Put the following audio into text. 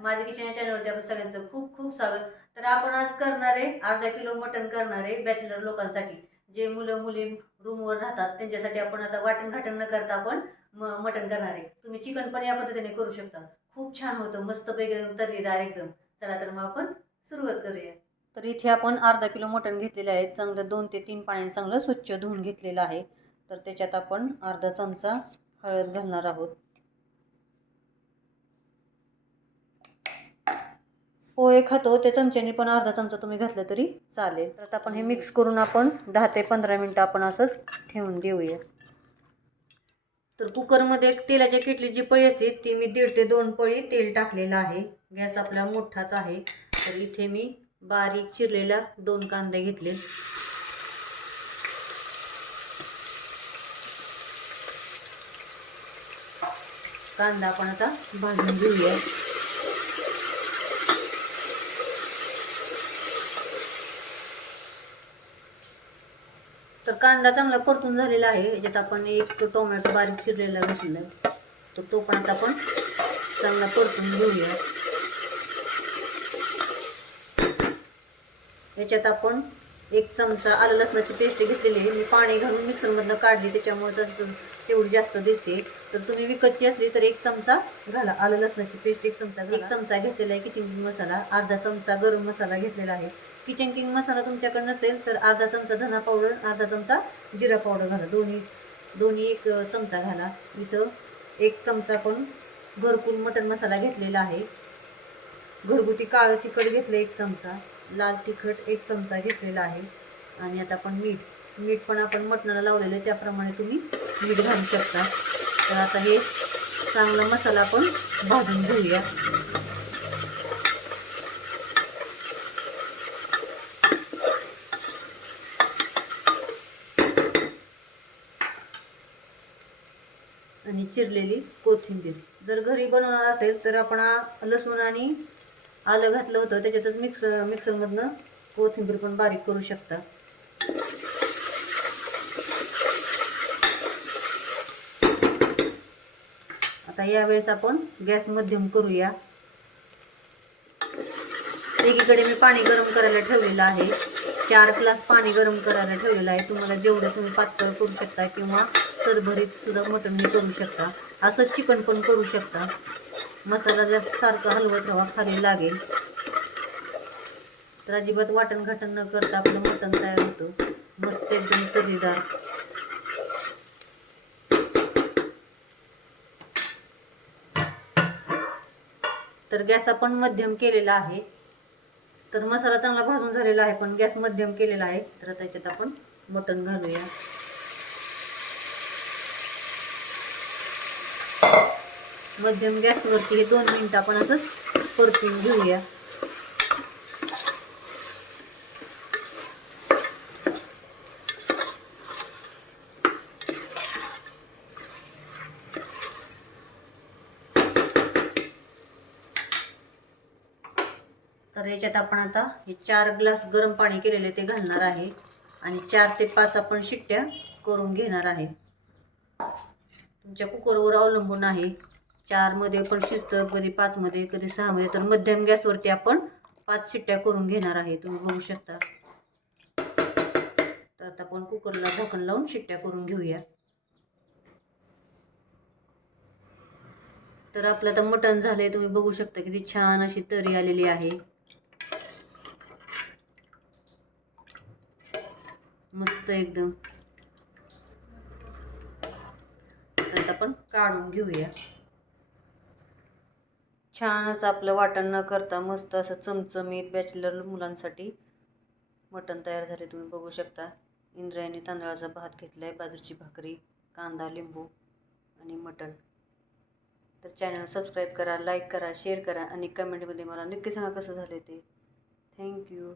माझे किचन या चॅनलवरती आपण सगळ्यांचं खूप खूप स्वागत. तर आपण आज करणार आहे अर्धा किलो मटण करणार आहे बॅचलर लोकांसाठी. जे मुलं मुली रूमवर राहतात त्यांच्यासाठी आपण आता वाटण घाटण न करता आपण म मटण करणार आहे. तुम्ही चिकन पण या पद्धतीने करू शकता. खूप छान होतं मस्त एकदम तर्रीदार एकदम. चला तर मग आपण सुरुवात करूया. तर इथे आपण अर्धा किलो मटण घेतलेलं आहे. चांगलं दोन ते तीन पाण्याने चांगलं स्वच्छ धुवून घेतलेलं आहे. तर त्याच्यात आपण अर्धा चमचा हळद घालणार आहोत. पोहे खातो त्या चमच्याने पण अर्धा चमचा तुम्ही घातलं तरी चालेल. तर आता आपण हे मिक्स करून आपण दहा ते पंधरा मिनटं आपण असं ठेवून देऊया. तर कुकरमध्ये एक तेलाच्या किटली जी पळी असते ती मी दीड ते दोन पळी तेल टाकलेलं आहे. गॅस आपला मोठाच आहे. तर इथे मी बारीक चिरलेला दोन कांदे घेतले. कांदा आपण आता भाजून घेऊया. तर कांदा चांगला परतून झालेला आहे. याच्यात आपण एक टोमॅटो बारीक चिरलेला घातलेला आहे. तर तो पण आता आपण चांगला परतून घेऊया. याच्यात आपण एक चमचा आलं लसणाची पेस्ट घेतलेली आहे. मी पाणी घालून मिक्सरमधनं काढली त्याच्यामुळे तसं तेवढी जास्त दिसते. तर तुम्ही विकतची असली तर एक चमचा घाला. आलं लसणाची पेस्ट एक चमचा एक चमचा घेतलेला आहे किचन मसाला. अर्धा चमचा गरम मसाला घेतलेला आहे. किचन किंग मसाला तुमच्याकडे नसेल तर अर्धा चमचा धना पावडर अर्धा चमचा जिरा पावडर घाला. दोन्ही दोन्ही एक चमचा घाला. इथं एक चमचा पण घरकुल मटण मसाला घेतलेला आहे. घरगुती काळं तिखट घेतलं एक चमचा लाल तिखट एक चमचा घेतलेला आहे. आणि आता आपण मीठ मीठ पण आपण मटणाला लावलेलं आहे त्याप्रमाणे तुम्ही मीठ घालू शकता. तर आता हे चांगला मसाला आपण भाजून घेऊया. आणि चिरलेली कोथिंबीर. जर घरी बनवणार असेल तर आपण लसूण आणि आलं घातलं होतं त्याच्यातच मिक्स मिक्सरमधनं कोथिंबीर पण बारीक करू शकता. आता यावेळेस आपण गॅस मध्यम करूया. एकीकडे मी पाणी गरम करायला ठेवलेलं आहे. चार ग्लास पाणी गरम करायला ठेवलेलं आहे. तुम्हाला जेवढं तुम्ही पातळ करू शकता किंवा सरभरीत सुद्धा मटण करू शकता. असं चिकन पण करू शकता. मसाला जर सारखं हलवत राहा खाली लागेल. तर अजिबात वाटण घाटण न करता आपलं मटण तयार होतं. मस्त एकदम तरीदार तर गॅस आपण मध्यम केलेला आहे. तर मसाला चांगला भाजून झालेला आहे पण गॅस मध्यम केलेला आहे. तर त्याच्यात आपण मटण घालूया. मध्यम गॅसवरती हे दोन मिनिटं आपण असंच परतून घेऊया. तर याच्यात आपण आता हे चार ग्लास गरम पाणी केलेले ते घालणार आहे. आणि चार ते पाच आपण शिट्ट्या करून घेणार आहे. तुमच्या कुकरवर अवलंबून आहे. चारमध्ये पण शिजतं कधी पाचमध्ये कधी सहामध्ये. तर मध्यम गॅसवरती आपण पाच शिट्ट्या करून घेणार आहे. तुम्ही बघू शकता. तर आता आपण कुकरला झाकण लावून शिट्ट्या करून घेऊया. तर आपलं आता मटण झालंय. तुम्ही बघू शकता किती छान अशी तरी आलेली आहे. मस्त एकदम. आता आपण काढून घेऊया. छान असं आपलं वाटण न करता मस्त असं चमचमीत बॅचलर मुलांसाठी मटण तयार झाले तुम्ही बघू शकता. इंद्रायणी तांदळाचा भात घेतला आहे बाजरीची भाकरी कांदा लिंबू आणि मटण. तर चॅनल सबस्क्राईब करा लाईक करा शेअर करा आणि कमेंटमध्ये मला नक्की सांगा कसं झालं ते. थँक्यू